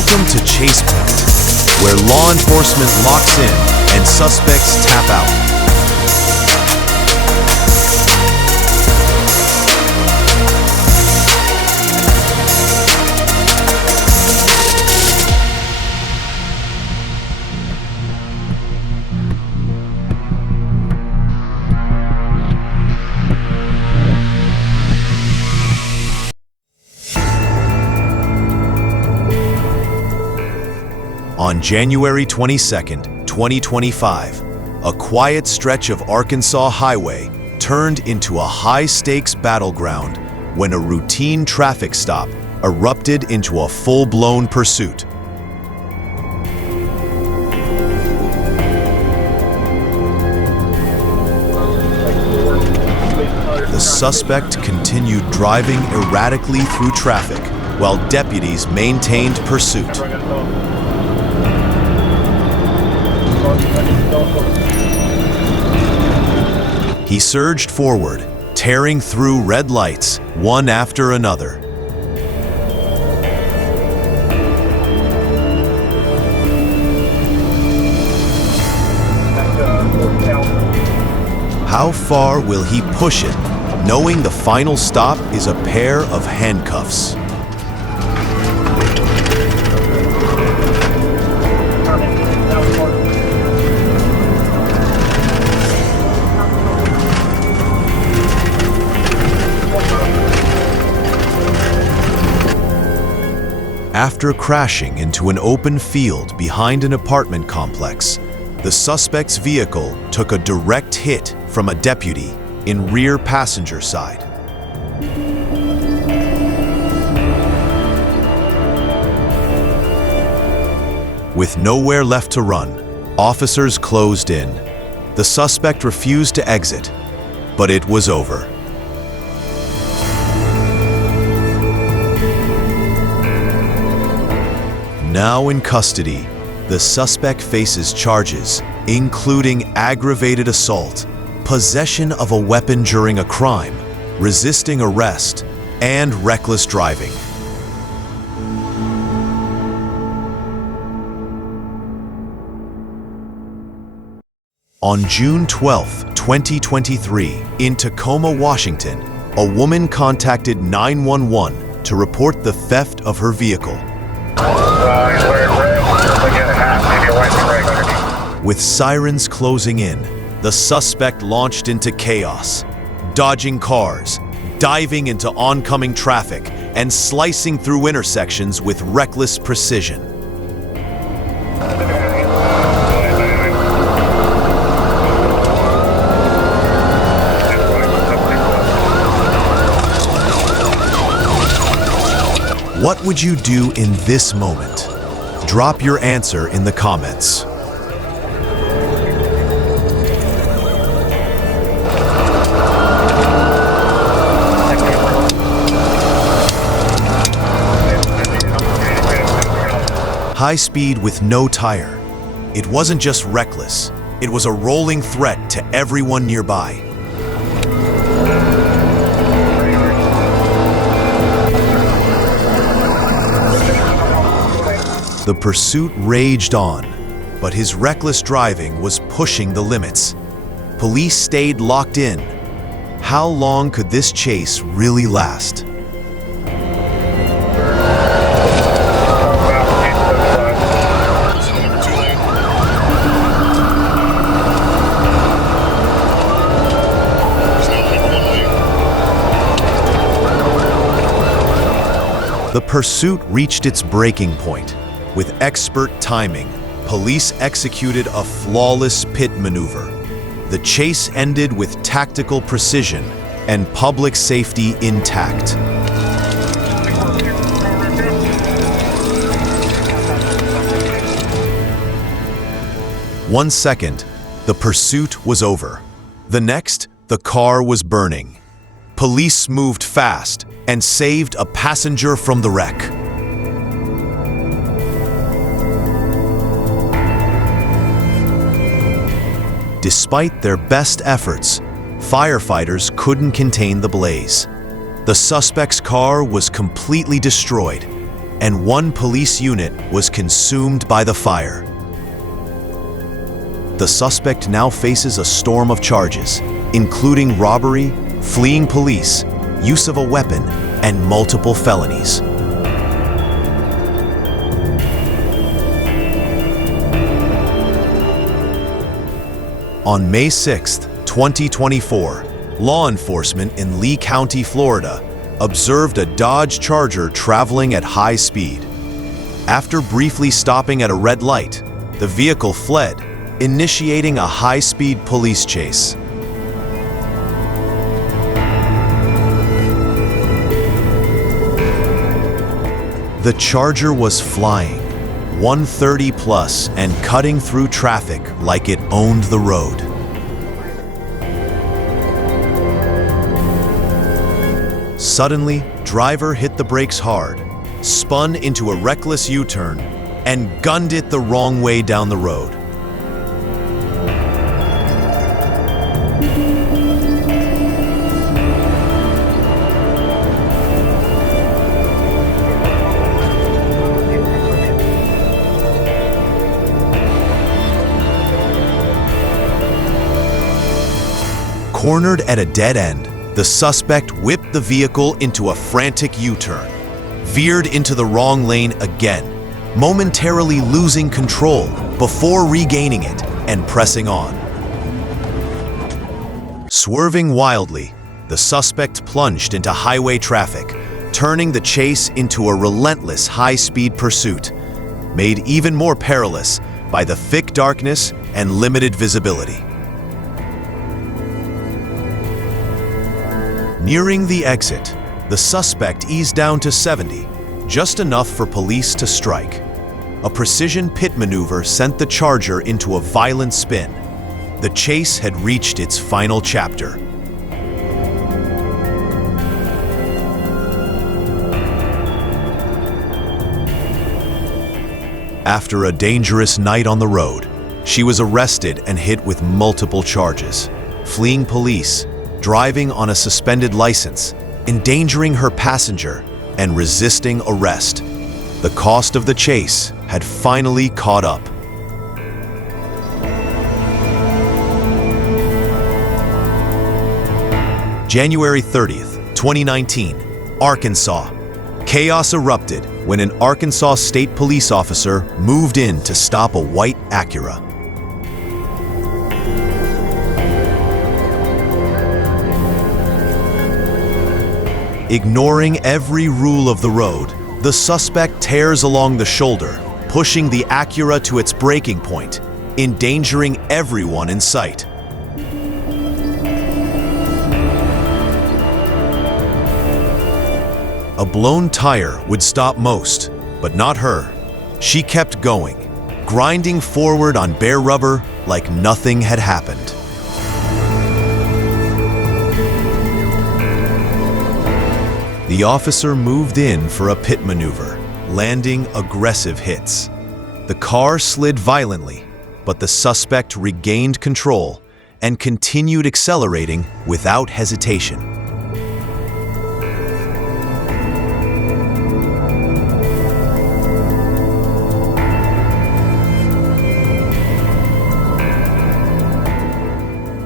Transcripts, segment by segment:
Welcome to Chasepoint, where law enforcement locks in and suspects tap out. On January 22, 2025, a quiet stretch of Arkansas highway turned into a high-stakes battleground when a routine traffic stop erupted into a full-blown pursuit. The suspect continued driving erratically through traffic while deputies maintained pursuit. He surged forward, tearing through red lights, one after another. How far will he push it, knowing the final stop is a pair of handcuffs? After crashing into an open field behind an apartment complex, the suspect's vehicle took a direct hit from a deputy in rear passenger side. With nowhere left to run, officers closed in. The suspect refused to exit, but it was over. Now in custody, the suspect faces charges, including aggravated assault, possession of a weapon during a crime, resisting arrest, and reckless driving. On June 12, 2023, in Tacoma, Washington, a woman contacted 911 to report the theft of her vehicle. With sirens closing in, the suspect launched into chaos, dodging cars, diving into oncoming traffic, and slicing through intersections with reckless precision. What would you do in this moment? Drop your answer in the comments. High speed with no tire. It wasn't just reckless, it was a rolling threat to everyone nearby. The pursuit raged on, but his reckless driving was pushing the limits. Police stayed locked in. How long could this chase really last? The pursuit reached its breaking point. With expert timing, police executed a flawless pit maneuver. The chase ended with tactical precision and public safety intact. One second, the pursuit was over. The next, the car was burning. Police moved fast and saved a passenger from the wreck. Despite their best efforts, firefighters couldn't contain the blaze. The suspect's car was completely destroyed. and one police unit was consumed by the fire. The suspect now faces a storm of charges, including robbery, fleeing police, use of a weapon, and multiple felonies. On May 6, 2024, law enforcement in Lee County, Florida, observed a Dodge Charger traveling at high speed. After briefly stopping at a red light, the vehicle fled, initiating a high-speed police chase. The Charger was flying, 130 plus, and cutting through traffic like it owned the road. Suddenly, driver hit the brakes hard, spun into a reckless U-turn, and gunned it the wrong way down the road. Cornered at a dead end, the suspect whipped the vehicle into a frantic U-turn, veered into the wrong lane again, momentarily losing control before regaining it and pressing on. Swerving wildly, the suspect plunged into highway traffic, turning the chase into a relentless high-speed pursuit, made even more perilous by the thick darkness and limited visibility. Nearing the exit, the suspect eased down to 70, just enough for police to strike. A precision pit maneuver sent the Charger into a violent spin. The chase had reached its final chapter. After a dangerous night on the road, she was arrested and hit with multiple charges: fleeing police, driving on a suspended license, endangering her passenger, and resisting arrest. The cost of the chase had finally caught up. January 30th, 2019, Arkansas. Chaos erupted when an Arkansas State Police officer moved in to stop a white Acura. Ignoring every rule of the road, the suspect tears along the shoulder, pushing the Acura to its breaking point, endangering everyone in sight. A blown tire would stop most, but not her. She kept going, grinding forward on bare rubber like nothing had happened. The officer moved in for a pit maneuver, landing aggressive hits. The car slid violently, but the suspect regained control and continued accelerating without hesitation.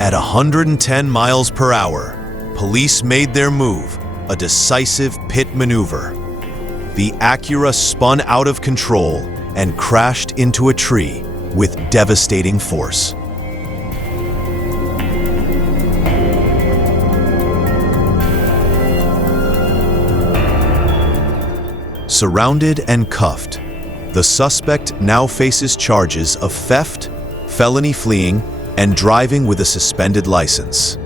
At 110 miles per hour, police made their move, a decisive pit maneuver. The Acura spun out of control and crashed into a tree with devastating force. Surrounded and cuffed, the suspect now faces charges of theft, felony fleeing, and driving with a suspended license.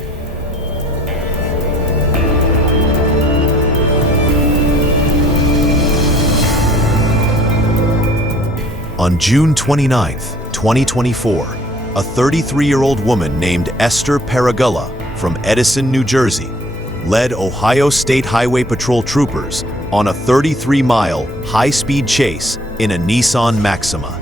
On June 29, 2024, a 33-year-old woman named Esther Paragula from Edison, New Jersey, led Ohio State Highway Patrol troopers on a 33-mile high-speed chase in a Nissan Maxima.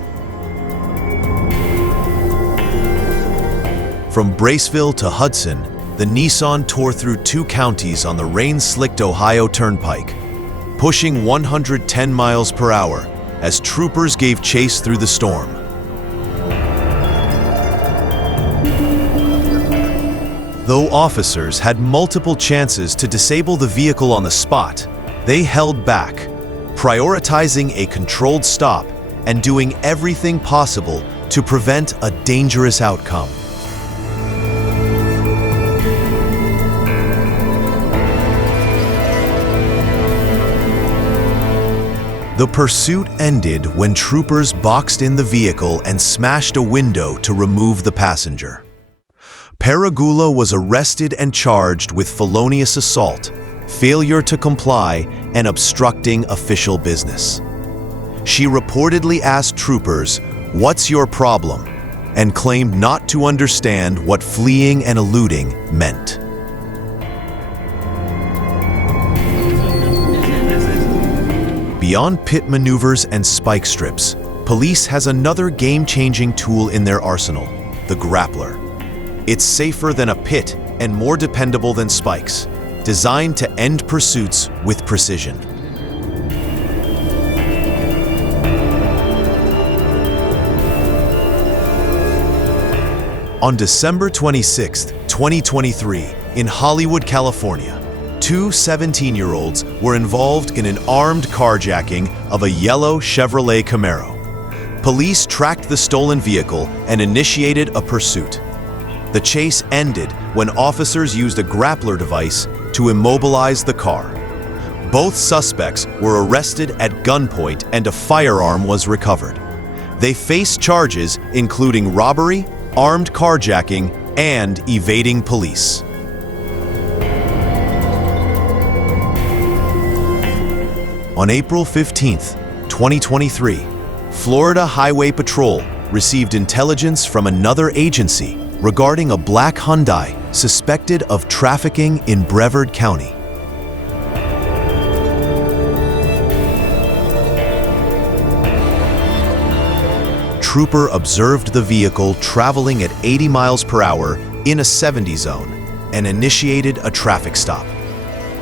From Braceville to Hudson, the Nissan tore through 2 counties on the rain-slicked Ohio Turnpike. pushing 110 miles per hour as troopers gave chase through the storm. Though officers had multiple chances to disable the vehicle on the spot, they held back, prioritizing a controlled stop and doing everything possible to prevent a dangerous outcome. The pursuit ended when troopers boxed in the vehicle and smashed a window to remove the passenger. Paragula was arrested and charged with felonious assault, failure to comply, and obstructing official business. She reportedly asked troopers, "What's your problem?" and claimed not to understand what fleeing and eluding meant. Beyond pit maneuvers and spike strips, police has another game-changing tool in their arsenal, the grappler. It's safer than a pit and more dependable than spikes, designed to end pursuits with precision. On December 26, 2023, in Hollywood, California, two 17-year-olds were involved in an armed carjacking of a yellow Chevrolet Camaro. Police tracked the stolen vehicle and initiated a pursuit. The chase ended when officers used a grappler device to immobilize the car. Both suspects were arrested at gunpoint and a firearm was recovered. They faced charges including robbery, armed carjacking, and evading police. On April 15, 2023, Florida Highway Patrol received intelligence from another agency regarding a black Hyundai suspected of trafficking in Brevard County. Trooper observed the vehicle traveling at 80 miles per hour in a 70 zone and initiated a traffic stop.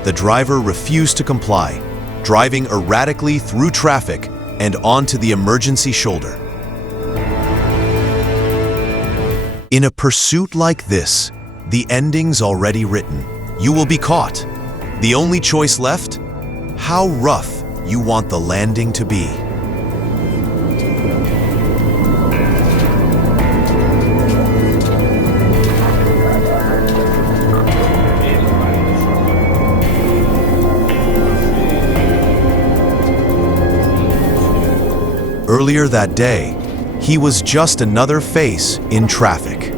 The driver refused to comply, driving erratically through traffic and onto the emergency shoulder. In a pursuit like this, the ending's already written. You will be caught. The only choice left? How rough you want the landing to be. Earlier that day, he was just another face in traffic.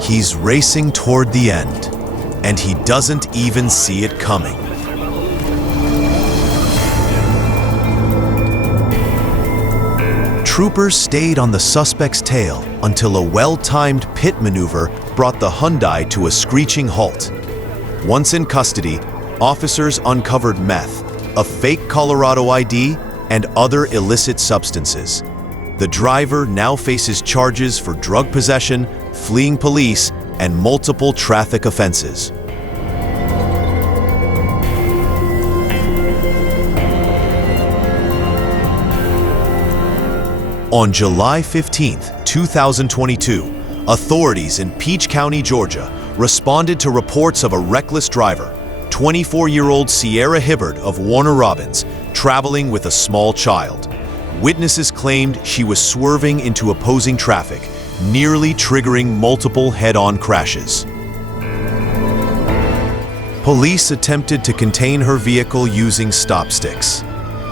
He's racing toward the end, and he doesn't even see it coming. Troopers stayed on the suspect's tail until a well-timed pit maneuver brought the Hyundai to a screeching halt. Once in custody, officers uncovered meth, a fake Colorado ID, and other illicit substances. The driver now faces charges for drug possession, fleeing police, and multiple traffic offenses. On July 15, 2022, authorities in Peach County, Georgia, responded to reports of a reckless driver, 24-year-old Sierra Hibbard of Warner Robins, traveling with a small child. Witnesses claimed she was swerving into opposing traffic, nearly triggering multiple head-on crashes. Police attempted to contain her vehicle using stop sticks.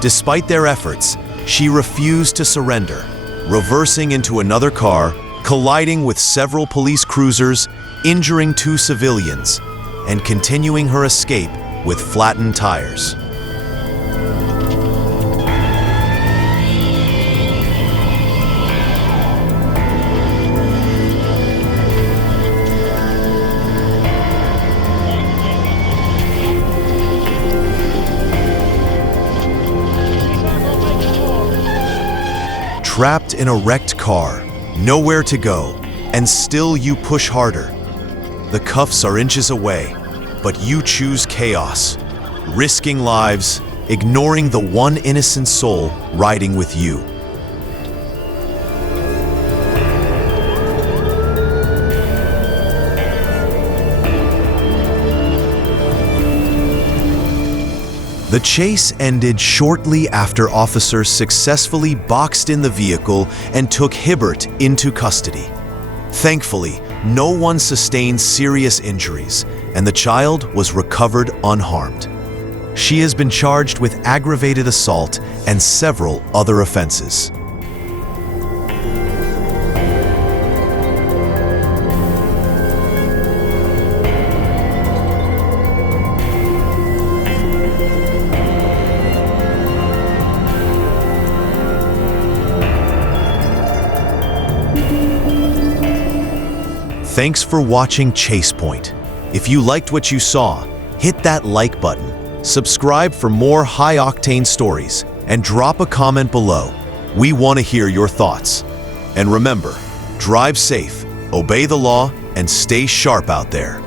Despite their efforts, she refused to surrender, reversing into another car, colliding with several police cruisers, injuring two civilians, and continuing her escape with flattened tires. trapped in a wrecked car, nowhere to go, and still you push harder. The cuffs are inches away, but you choose chaos, risking lives, ignoring the one innocent soul riding with you. The chase ended shortly after officers successfully boxed in the vehicle and took Hibbert into custody. Thankfully, no one sustained serious injuries, and the child was recovered unharmed. She has been charged with aggravated assault and several other offenses. Thanks for watching Chasepoint. If you liked what you saw, hit that like button, subscribe for more high-octane stories, and drop a comment below. We want to hear your thoughts. And remember, drive safe, obey the law, and stay sharp out there.